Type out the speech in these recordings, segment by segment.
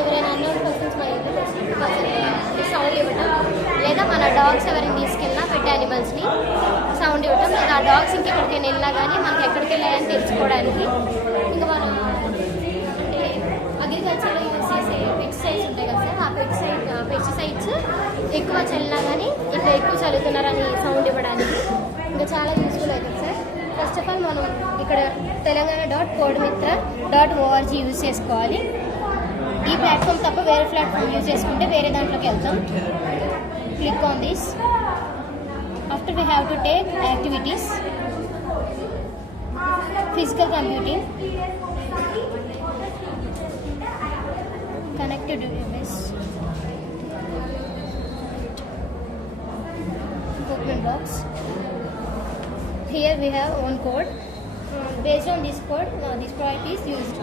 ఎవరైనా unknown persons మా sound ఇవ్వటం లేదా మన డాగ్స్ ఎవరిని తీసుకెళ్ళినా పెట్ యానిమల్స్ని సౌండ్ ఇవ్వటం లేదా ఆ డాగ్స్ ఇంకెక్కడికైనా వెళ్ళినా కానీ మనకి ఎక్కడికి వెళ్ళాయని తెలుసుకోవడానికి ఇంకా మనం అంటే అగ్రికల్చర్లో యూజ్ చేసే పెస్టిసైడ్స్ ఉంటాయి కదా సార్ ఆ పెస్టిసైడ్ పెస్టిసైడ్స్ ఎక్కువ చల్లినా కానీ ఇట్లా ఎక్కువ చల్లుతున్నారని సౌండ్ ఇవ్వడానికి ఇంకా చాలా యూస్ఫుల్ అవుతుంది సార్. ఫస్ట్ ఆఫ్ ఆల్ మనం ఇక్కడ Telangana dot code Mitra dot ORG use చేసుకోవాలి. ప్లాట్ఫామ్ తప్ప వేరే ప్లాట్ఫామ్ యూజ్ చేసుకుంటే వేరే దాంట్లోకి వెళ్తాం click on this after we have to take activities physical computing connected device open box here we have one code Uh, based on this code uh, this product is used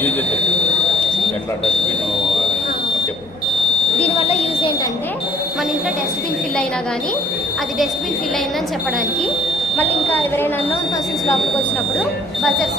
use చేస్తే ఎట్లా dustbin చెప్పు. దీనివల్ల use ఏంటంటే మన ఇంట్లో dustbin fill అయినా కానీ అది డస్ట్బిన్ ఫిల్ అయిందని చెప్పడానికి మళ్ళీ ఇంకా ఎవరైనా అన్నోన్ పర్సన్స్ లోపలికి వచ్చినప్పుడు బజర్